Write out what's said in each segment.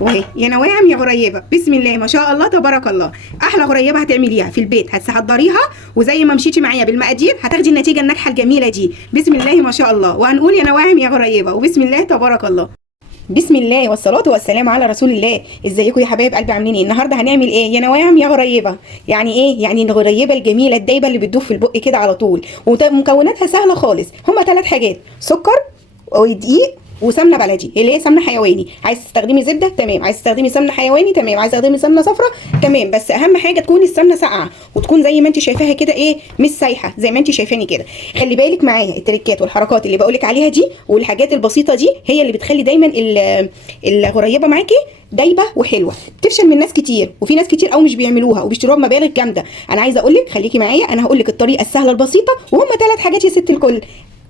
وهي يا نواعم يا غريبه، بسم الله ما شاء الله تبارك الله. احلى غريبه هتعمليها في البيت، هتحضريها وزي ما مشيتي معايا بالمقادير هتاخدي النتيجه الناجحه الجميله دي بسم الله ما شاء الله. وهنقول يا نواعم يا غريبه وبسم الله تبارك الله. بسم الله والصلاة والسلام على رسول الله. ازيكم يا حبايب قلبي، عاملين ايه؟ النهارده هنعمل ايه يا نواعم يا غريبه؟ يعني ايه؟ يعني الغريبه الجميله الدايبه اللي بتدوب في البق كده على طول، ومكوناتها سهله خالص. هما 3 حاجات: سكر ودقيق وسمنه بلدي اللي هي سمنه حيواني. عايز تستخدمي زبده تمام، عايز تستخدمي سمنه حيواني تمام، عايز تستخدمي سمنه صفراء تمام. بس اهم حاجه تكون السمنه ساقعه وتكون زي ما انت شايفاها كده، ايه، مش سايحه زي ما انت شايفاني كده. خلي بالك معايا، التريكات والحركات اللي بقولك عليها دي والحاجات البسيطه دي هي اللي بتخلي دايما الغريبه معاكي دايبه وحلوه. تفشل من ناس كتير، وفي ناس كتير قوي مش بيعملوها وبيشتروها بمبالغ جامده. انا عايزه اقول لك خليكي معايا، انا هقول لك الطريقه السهله البسيطه، وهم 3 حاجات يا ست الكل،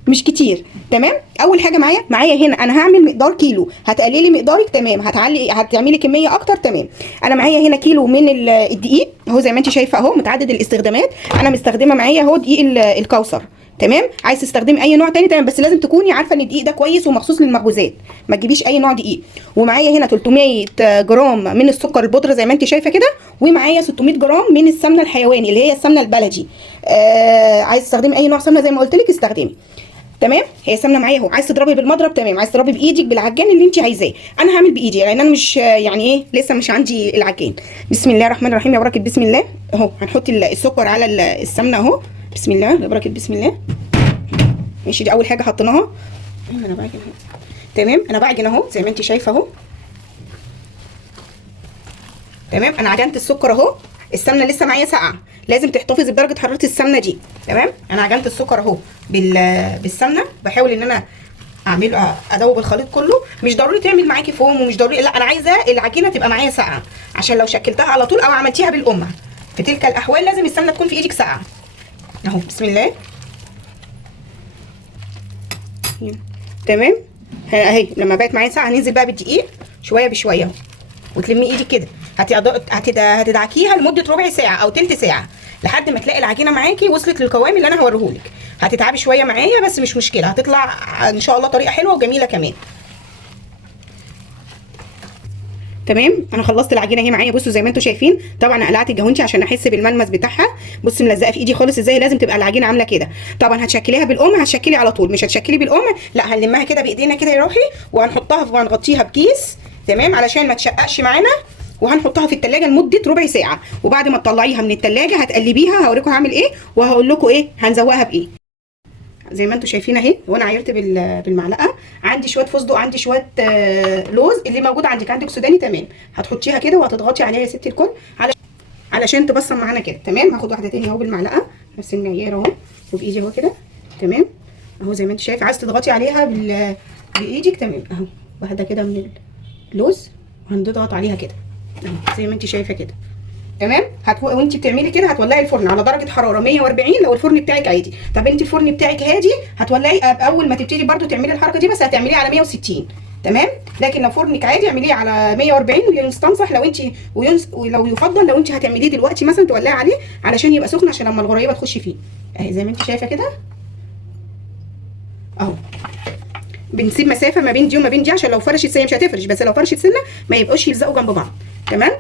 مش كتير. تمام. اول حاجه معايا هنا انا هعمل مقدار كيلو. هتقللي مقدارك تمام، هتعملي كميه اكتر تمام. انا معايا هنا كيلو من الدقيق اهو زي ما انت شايفه اهو، متعدد الاستخدامات. انا مستخدمه معايا اهو دقيق الكوثر تمام. عايز تستخدمي اي نوع تاني تمام، بس لازم تكوني عارفه ان الدقيق ده كويس ومخصوص للمخبوزات، ما تجيبيش اي نوع دقيق. ومعايا هنا 300 جرام من السكر البودره زي ما انت شايفه كده، ومعايا 600 جرام من السمنه الحيواني اللي هي السمنه البلدي. عايز تستخدمي اي نوع سمنه زي ما قلت لك استخدمي. تمام. هي السمنه معايا اهو. عايز تضربي بالمضرب تمام، عايز تضربي بايدك بالعجان اللي انت عايزاه. انا هعمل بايدي لان انا مش يعني ايه، لسه مش عندي العجان. بسم الله الرحمن الرحيم، يا بركه بسم الله. اهو هنحط السكر على السمنه اهو، بسم الله يا بركه بسم الله. ماشي، دي اول حاجه حطيناها. انا بعجن اهو تمام، انا بعجن اهو زي ما انت شايفه اهو تمام. انا عجنت السكر اهو، السمنه لسه معايا ساقعه، لازم تحتفظي بدرجه حراره السمنه دي تمام. انا عجنت السكر اهو بالسمنه، بحاول ان انا اعمله ادوب الخليط كله. مش ضروري تعمل معاكي فوم ومش ضروري، لا انا عايزه العجينه تبقى معايا ساقعه عشان لو شكلتها على طول او عملتيها بالامه، في تلك الاحوال لازم السمنه تكون في ايدك ساقعه اهو. بسم الله تمام. اهي لما بقت معايا ساقعه هننزل بقى بالدقيق شويه بشويه اهو، وتلمي ايدك كده. هتدعكيها لمده ربع ساعه او تلت ساعه لحد ما تلاقي العجينه معاكي وصلت للقوام اللي انا هوريهولك. هتتعبي شويه معايا بس مش مشكله، هتطلع ان شاء الله طريقه حلوه وجميله كمان. تمام. انا خلصت العجينه اهي معايا، بصوا زي ما انتم شايفين. طبعا انا قلعت الجهونتي عشان احس بالملمس بتاعها. بصوا ملزقه في ايدي خالص ازاي، لازم تبقى العجينه عامله كده. طبعا هتشكليها بالام، هتشكلي على طول، مش هتشكلي بالام لا، هنلمها كده بايدينا كده يا روحي، وهنحطها وهنغطيها بكيس تمام علشان ما تشققش معانا، وهنحطها في التلاجة لمده ربع ساعه. وبعد ما تطلعيها من التلاجة هتقلبيها، هوريكم هعمل ايه وهقول لكم ايه هنزوقها بايه. زي ما انتم شايفين اهي، وانا عايرت بالمعلقه. عندي شويه فستق، عندي شويه لوز اللي موجود عندك سوداني تمام. هتحطيها كده وهتضغطي عليها يا ستي الكل علشان تبصم معانا كده تمام. هاخد واحده تاني اهو بالمعلقه نفس المعيار اهو، وبايدي اهو كده تمام اهو زي ما انت شايفه. عايز تضغطي عليها بايدك تمام اهو، واحده كده من اللوز وهنضغط عليها كده اهو زي ما انت شايفه كده تمام. وانت بتعملي كده هتولعي الفرن على درجه حراره 140 لو الفرن بتاعك عادي. طب انت الفرن بتاعك هادي هتولعي اول ما تبتدي برده تعملي الحركه دي، بس هتعمليه على 160 تمام. لكن لو فرنك عادي اعمليه على 140. ويستنصح لو انت ولو يفضل لو انت هتعمليه دلوقتي مثلا تولعي عليه علشان يبقى سخن، عشان لما الغريبه تخش فيه اهي زي ما انت شايفه كده اهو. بنسيب مسافه ما بين دي وما بين دي عشان لو فرشت سنه مش هتفرش، بس لو فرشت سنه ما يبقوش يلزقوا جنب بعض تمام.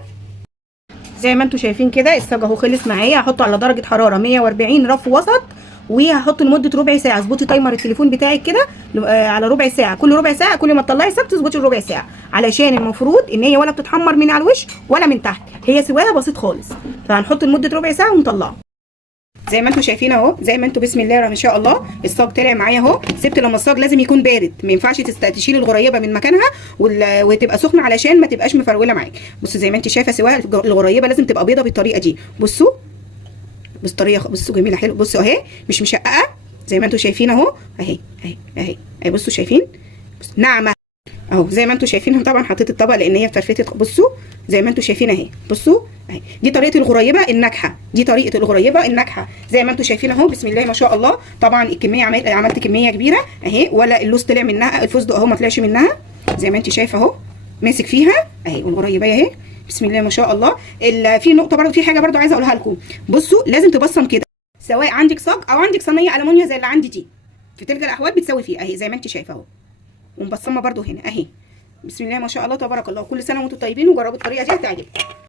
زي ما انتم شايفين كده الصاج اهو خلص معايا. هحطه على درجه حراره 140 رف وسط، وهحطه لمده ربع ساعه. اظبطي تايمر التليفون بتاعك كده على ربع ساعه، كل ربع ساعه كل ما تطلعي سبت تظبطي الربع ساعه، علشان المفروض ان هي ولا بتتحمر من على الوش ولا من تحت، هي سواها بسيط خالص. فهنحط لمده ربع ساعه ونطلعه زي ما انتم شايفين اهو. زي ما انتم بسم الله ما شاء الله الصاج طلع معايا اهو. سبت لما الصاج لازم يكون بارد، ما ينفعش تشيل الغريبه من مكانها وتبقى سخنه علشان ما تبقاش مفروله معاك. بصوا زي ما انت شايفه سواء الغريبه لازم تبقى بيضه بالطريقه دي. بصوا طريقه، بصوا جميله حلو. بصوا اهي مش مشققه زي ما انتم شايفين اهو اهي اهي اهي اهي. بصوا شايفين ناعمه اهو زي ما انتم شايفين. طبعا حطيت الطبق لان هي فرفتت. بصوا زي ما انتم شايفين اهي، بصوا اهي. دي طريقه الغريبه الناجحه، دي طريقه الغريبه الناجحه زي ما انتم شايفين اهو. بسم الله ما شاء الله. طبعا الكميه عملت كميه كبيره اهي، ولا اللوز طلع منها، الفستق اهو ما طلعش منها زي ما انت شايفه اهو، ماسك فيها اهي. والغريبه اهي بسم الله ما شاء الله. في نقطه برده، في حاجه برده عايزه اقولها لكم. بصوا لازم تبصم كده، سواء عندك صاج او عندك صينيه المونيا زي اللي عندي دي، في تلك الاحوال بتسوي فيها اهي زي ما انت شايفه اهو. ومبصمه برده هنا اهي بسم الله ما شاء الله تبارك الله. كل سنه وانتم طيبين، وجربوا الطريقه دي هتعجبكم.